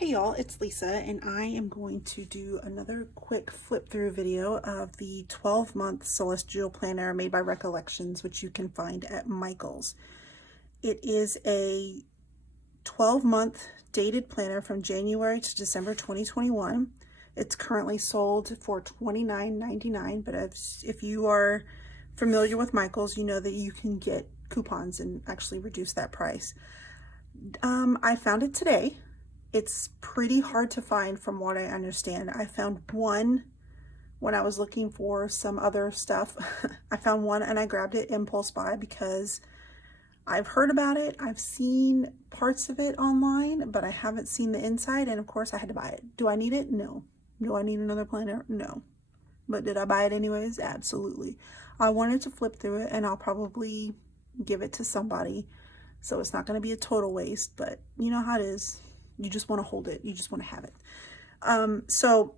Hey y'all, it's Lisa and I am going to do another quick flip through video of the 12-month celestial planner made by Recollections, which you can find at Michael's. It is a 12-month dated planner from January to December 2021. It's currently sold for $29.99, but if you are familiar with Michael's, you know that you can get coupons and actually reduce that price. I found it today. It's pretty hard to find from what I understand. I found one when I was looking for some other stuff. I found one and I grabbed it impulse buy because I've heard about it. I've seen parts of it online, but I haven't seen the inside, and of course I had to buy it. Do I need it? No. Do I need another planner? No. But did I buy it anyways? Absolutely. I wanted to flip through it and I'll probably give it to somebody. So it's not going to be a total waste, but you know how it is. You just want to hold it. You just want to have it. So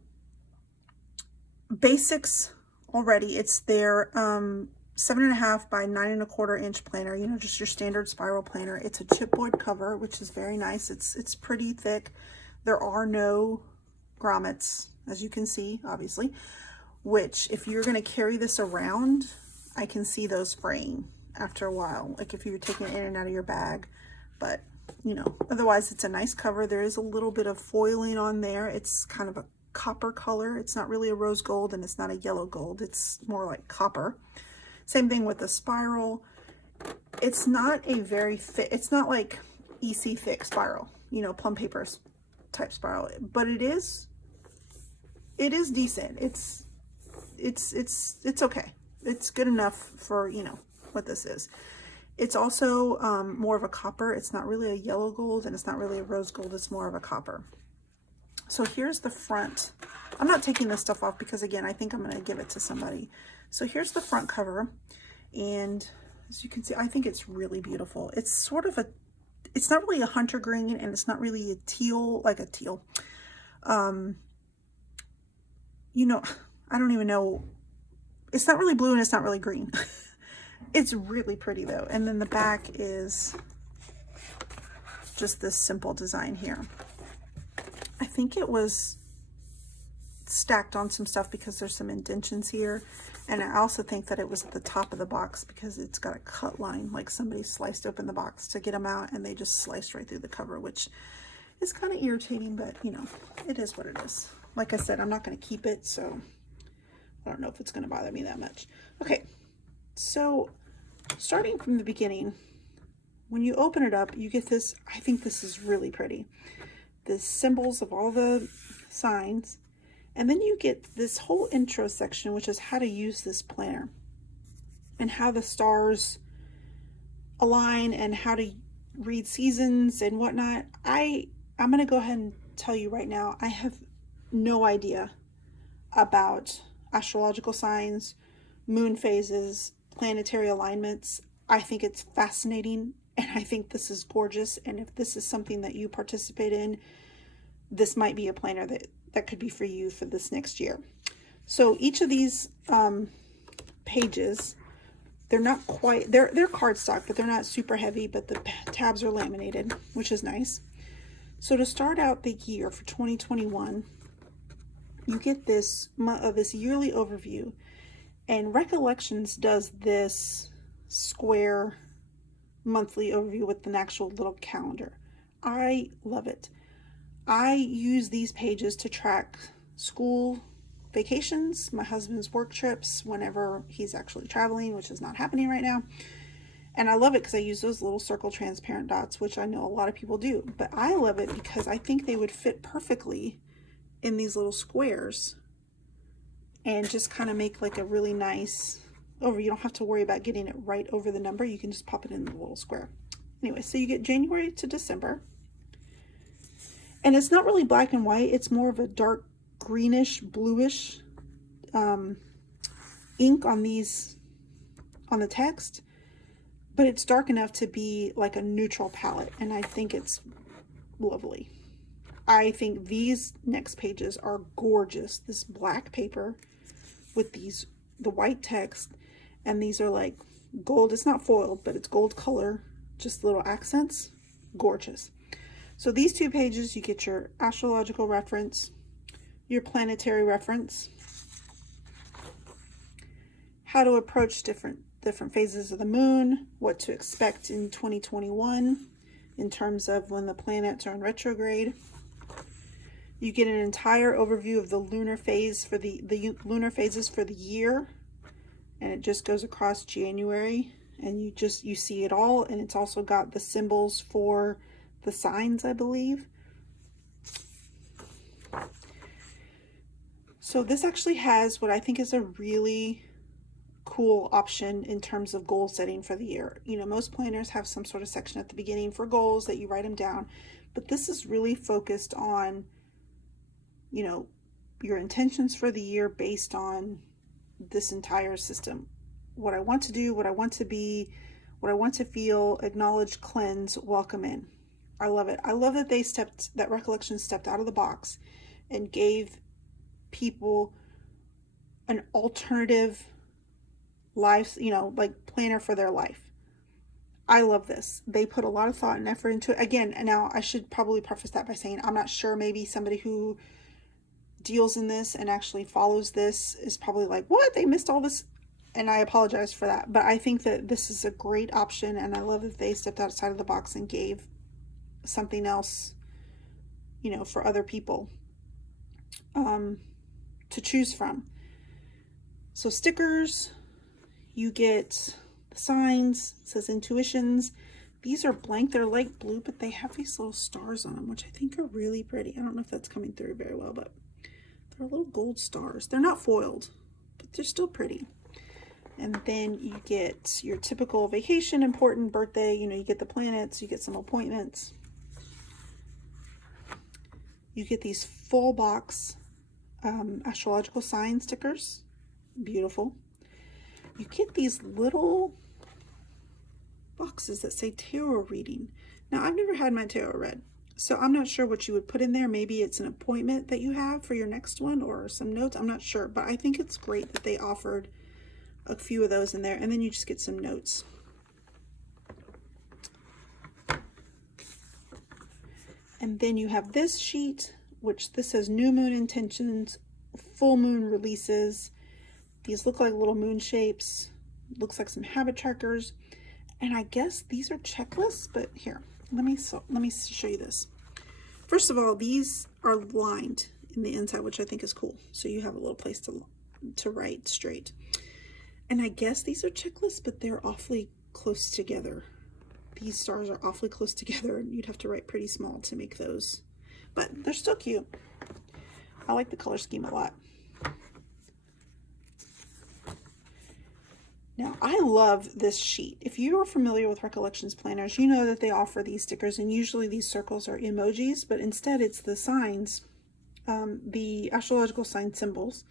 basics already, it's their 7.5 by 9.25 inch planner, you know, just your standard spiral planner. It's a chipboard cover, which is very nice. It's pretty thick. There are no grommets, as you can see, obviously, which if you're going to carry this around, I can see those fraying after a while, like if you were taking it in and out of your bag. But you know, otherwise it's a nice cover. There is a little bit of foiling on there. It's kind of a copper color. It's not really a rose gold and it's not a yellow gold. It's more like copper. Same thing with the spiral. It's not a very thick, it's not like EC thick spiral, you know, plum paper type spiral, but it is decent. It's okay. It's good enough for, you know, what this is. It's also more of a copper. It's not really a yellow gold and it's not really a rose gold. It's more of a copper. So here's the front. I'm not taking this stuff off because, again, I think I'm going to give it to somebody. So here's the front cover. And as you can see, I think it's really beautiful. It's sort of it's not really a hunter green and it's not really a teal, like a teal. You know, I don't even know. It's not really blue and it's not really green. It's really pretty though. And then the back is just this simple design here. I think it was stacked on some stuff because there's some indentions here. And I also think that it was at the top of the box because it's got a cut line, like somebody sliced open the box to get them out and they just sliced right through the cover, which is kind of irritating, but you know, it is what it is. Like I said, I'm not going to keep it, so I don't know if it's going to bother me that much. Okay. So starting from the beginning, when you open it up, you get this, I think this is really pretty. The symbols of all the signs. And then you get this whole intro section, which is how to use this planner and how the stars align and how to read seasons and whatnot. I'm going to go ahead and tell you right now, I have no idea about astrological signs, moon phases, planetary alignments. I think it's fascinating and I think this is gorgeous, and if this is something that you participate in, this might be a planner that could be for you for this next year. So each of these pages, they're not quite, they're cardstock, but they're not super heavy, but the tabs are laminated, which is nice. So to start out the year for 2021, you get this yearly overview. And Recollections does this square monthly overview with an actual little calendar. I love it. I use these pages to track school vacations, my husband's work trips, whenever he's actually traveling, which is not happening right now. And I love it because I use those little circle transparent dots, which I know a lot of people do. But I love it because I think they would fit perfectly in these little squares and just kind of make like a really nice over. You don't have to worry about getting it right over the number. You can just pop it in the little square. Anyway, so you get January to December. And it's not really black and white. It's more of a dark greenish, bluish ink on the text. But it's dark enough to be like a neutral palette. And I think it's lovely. I think these next pages are gorgeous. This black paper with the white text, and these are like gold. It's not foiled, but it's gold color, just little accents. Gorgeous. So these 2 pages, you get your astrological reference, your planetary reference, how to approach different phases of the moon, what to expect in 2021 in terms of when the planets are in retrograde. You get an entire overview of the lunar phase for the lunar phases for the year, and it just goes across January, and you see it all, and it's also got the symbols for the signs, I believe. So this actually has what I think is a really cool option in terms of goal setting for the year. You know, most planners have some sort of section at the beginning for goals that you write them down, but this is really focused on, you know, your intentions for the year based on this entire system. What I want to do, what I want to be, what I want to feel, acknowledge, cleanse, welcome in. I love it. I love that that Recollections stepped out of the box and gave people an alternative life, you know, like planner for their life. I love this. They put a lot of thought and effort into it. Again, now I should probably preface that by saying I'm not sure, maybe somebody who deals in this and actually follows this is probably like, what? They missed all this. And I apologize for that. But I think that this is a great option, and I love that they stepped outside of the box and gave something else, you know, for other people to choose from. So stickers, you get the signs, it says intuitions. These are blank, they're light blue, but they have these little stars on them, which I think are really pretty. I don't know if that's coming through very well, but they're little gold stars. They're not foiled, but they're still pretty. And then you get your typical vacation, important, birthday, you know, you get the planets, you get some appointments. You get these full box astrological sign stickers. Beautiful. You get these little boxes that say tarot reading. Now, I've never had my tarot read, so I'm not sure what you would put in there. Maybe it's an appointment that you have for your next one or some notes. I'm not sure, but I think it's great that they offered a few of those in there, and then you just get some notes. And then you have this sheet, which this says new moon intentions, full moon releases. These look like little moon shapes. Looks like some habit trackers. And I guess these are checklists, but here, let me show you this. First of all, these are lined in the inside, which I think is cool. So you have a little place to write straight. And I guess these are checklists, but they're awfully close together. These stars are awfully close together, and you'd have to write pretty small to make those. But they're still cute. I like the color scheme a lot. Now, I love this sheet. If you are familiar with Recollections planners, you know that they offer these stickers, and usually these circles are emojis, but instead it's the signs, the astrological sign symbols.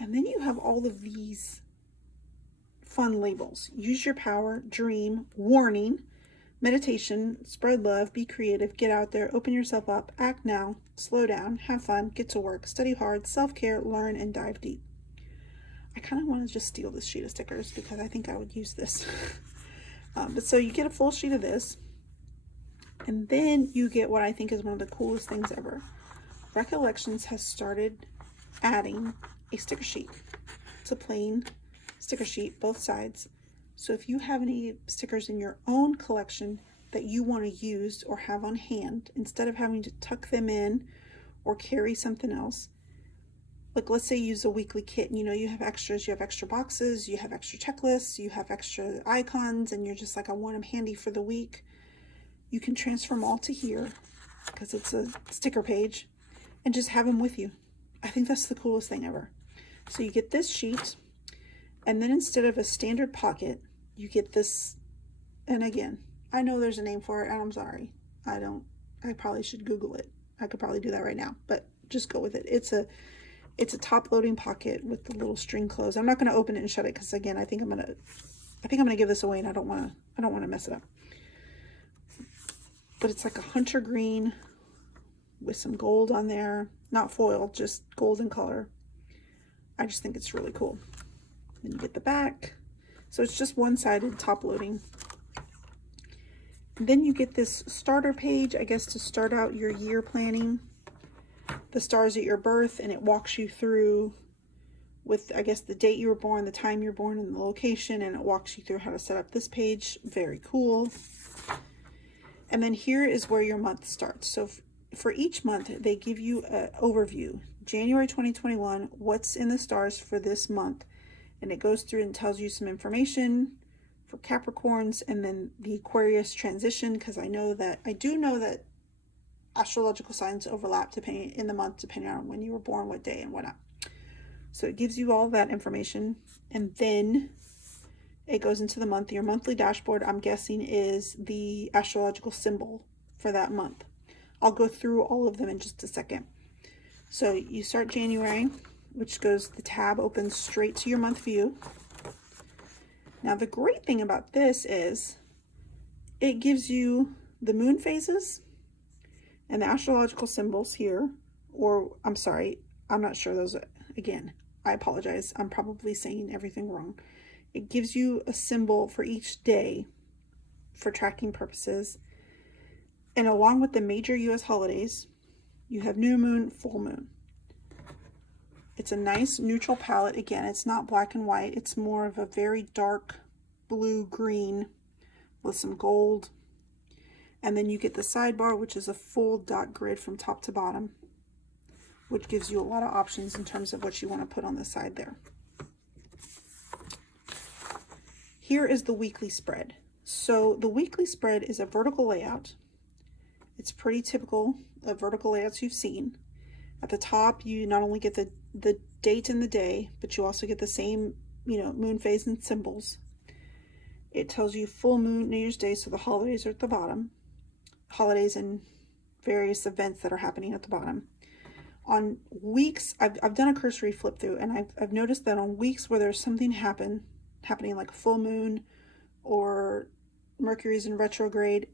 And then you have all of these fun labels. Use your power, dream, warning, meditation, spread love, be creative, get out there, open yourself up, act now, slow down, have fun, get to work, study hard, self-care, learn, and dive deep. I kind of want to just steal this sheet of stickers because I think I would use this. But so you get a full sheet of this, and then you get what I think is one of the coolest things ever. Recollections has started adding a sticker sheet. It's a plain sticker sheet, both sides. So if you have any stickers in your own collection that you want to use or have on hand, instead of having to tuck them in or carry something else, like let's say you use a weekly kit, and you know you have extras, you have extra boxes, you have extra checklists, you have extra icons, and you're just like, I want them handy for the week. You can transfer them all to here because it's a sticker page and just have them with you. I think that's the coolest thing ever. So you get this sheet, and then instead of a standard pocket, you get this, and again, I know there's a name for it, and I'm sorry. I probably should Google it. I could probably do that right now, but just go with it. It's a top loading pocket with the little string closed. I'm not going to open it and shut it because again, I think I'm going to give this away, and I don't want to mess it up. But it's like a hunter green with some gold on there, not foil, just golden color. I just think it's really cool. Then you get the back. So it's just one-sided top loading. Then you get this starter page, I guess, to start out your year planning, the stars at your birth, and it walks you through with, I guess, the date you were born, the time you're born, and the location, and it walks you through how to set up this page. Very cool. And then here is where your month starts. So for each month, they give you an overview. January 2021, what's in the stars for this month? And it goes through and tells you some information for Capricorns, and then the Aquarius transition, because I do know that astrological signs overlap depending in the month, depending on when you were born, what day, and whatnot. So it gives you all that information, and then it goes into the month. Your monthly dashboard, I'm guessing, is the astrological symbol for that month. I'll go through all of them in just a second. So you start January, which goes, the tab opens straight to your month view. Now the great thing about this is it gives you the moon phases and the astrological symbols here, or I'm sorry, I'm not sure those, again, I apologize, I'm probably saying everything wrong. It gives you a symbol for each day for tracking purposes. And along with the major US holidays, you have new moon, full moon. It's a nice neutral palette. Again, it's not black and white. It's more of a very dark blue green with some gold. And then you get the sidebar, which is a full dot grid from top to bottom, which gives you a lot of options in terms of what you want to put on the side there. Here is the weekly spread. So the weekly spread is a vertical layout. It's pretty typical of vertical layouts you've seen. At the top, you not only get the date and the day, but you also get the same, moon phase and symbols. It tells you full moon, New Year's Day, so the holidays are at the bottom. Holidays and various events that are happening at the bottom. On weeks, I've done a cursory flip through, and I've noticed that on weeks where there's something happening like a full moon or Mercury's in retrograde,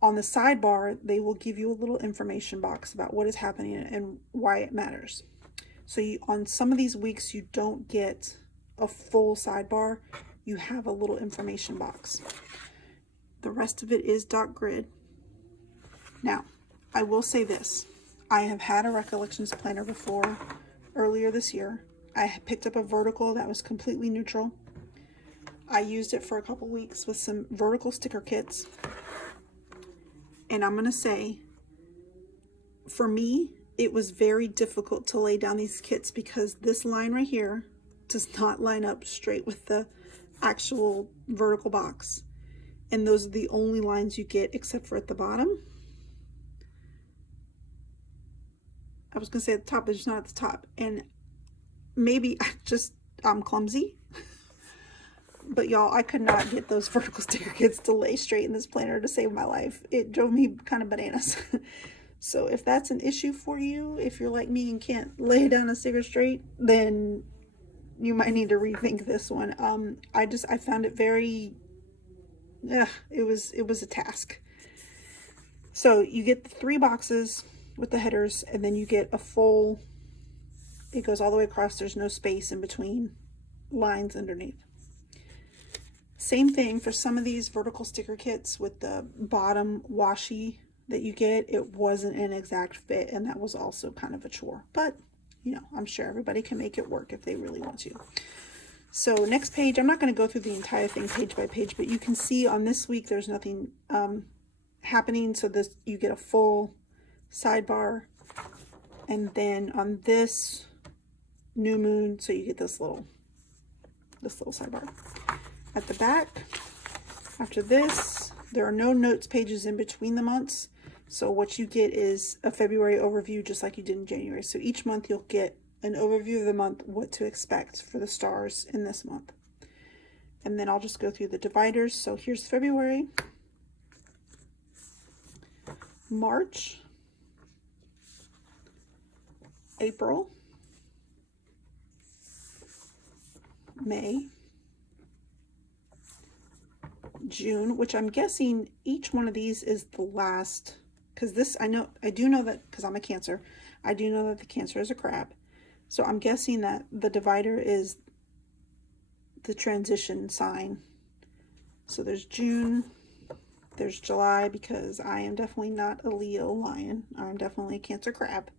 on the sidebar, they will give you a little information box about what is happening and why it matters. So on some of these weeks, you don't get a full sidebar. You have a little information box. The rest of it is dot grid. Now, I will say this. I have had a Recollections planner before, earlier this year. I picked up a vertical that was completely neutral. I used it for a couple weeks with some vertical sticker kits. And I'm going to say, for me, it was very difficult to lay down these kits because this line right here does not line up straight with the actual vertical box. And those are the only lines you get except for at the bottom. I was going to say at the top, but it's not at the top. And maybe I'm clumsy. But y'all, I could not get those vertical sticker kits to lay straight in this planner to save my life. It drove me kind of bananas. So if that's an issue for you, if you're like me and can't lay down a sticker straight, then you might need to rethink this one. I found it very, it was a task. So you get the 3 boxes with the headers, and then you get a full, it goes all the way across. There's no space in between lines underneath. Same thing for some of these vertical sticker kits with the bottom washi that you get. It wasn't an exact fit, and that was also kind of a chore. But, I'm sure everybody can make it work if they really want to. So next page, I'm not going to go through the entire thing page by page, but you can see on this week there's nothing happening. So you get a full sidebar. And then on this new moon, so you get this little sidebar. At the back, after this, there are no notes pages in between the months. So what you get is a February overview, just like you did in January. So each month you'll get an overview of the month, what to expect for the stars in this month. And then I'll just go through the dividers. So here's February, March, April, May, June, which I'm guessing each one of these is the last, because I do know that, because I'm a Cancer, I do know that the Cancer is a crab. So I'm guessing that the divider is the transition sign. So there's June, There's July, because I am definitely not a Leo lion. I'm definitely a Cancer crab.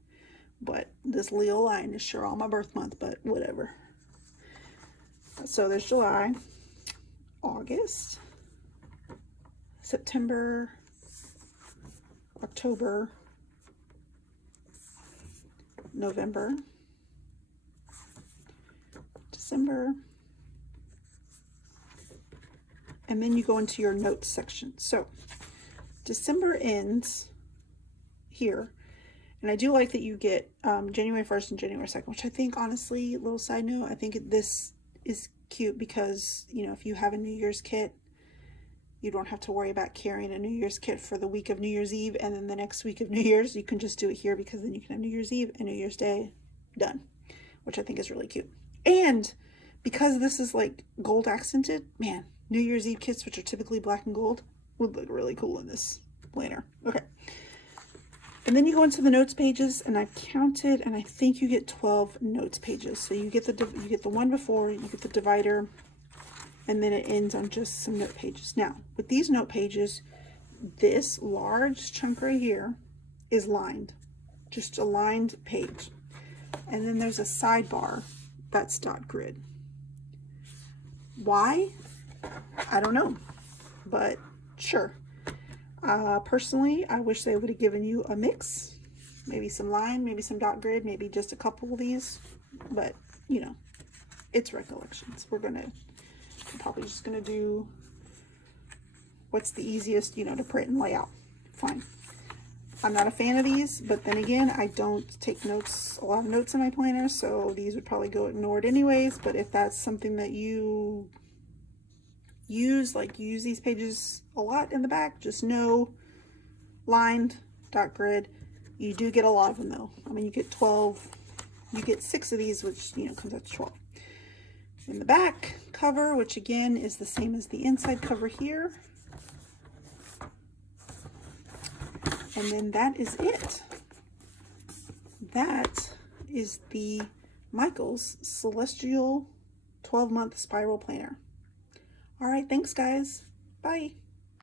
But this Leo lion is sure on my birth month, but whatever. So there's July, August, September, October, November, December, and then you go into your notes section. So December ends here, and I do like that you get January 1st and January 2nd, which I think, honestly, little side note, I think this is cute because, you know, if you have a New Year's kit, you don't have to worry about carrying a New Year's kit for the week of New Year's Eve and then the next week of New Year's. You can just do it here, because then you can have New Year's Eve and New Year's Day done, which I think is really cute. And because this is like gold accented, man, New Year's Eve kits, which are typically black and gold, would look really cool in this planner. Okay. And then you go into the notes pages, and I've counted, and I think you get 12 notes pages. So you get the one before, you get the divider, and then it ends on just some note pages. Now, with these note pages, this large chunk right here is lined, just a lined page. And then there's a sidebar that's dot grid. Why? I don't know, but sure. Personally, I wish they would have given you a mix, maybe some line, maybe some dot grid, maybe just a couple of these, but you know, it's Recollections. We're probably just gonna do what's the easiest, you know, to print and lay out. Fine. I'm not a fan of these, but then again, I don't take notes, a lot of notes in my planner, so these would probably go ignored anyways. But if that's something that you use, like you use these pages a lot in the back, just know lined, dot grid. You do get a lot of them though. I mean, you get 12, you get 6 of these, which, you know, comes out to 12. In the back cover, which again is the same as the inside cover here. And then that is it. That is the Michaels Celestial 12-month Spiral Planner. All right, thanks guys. Bye.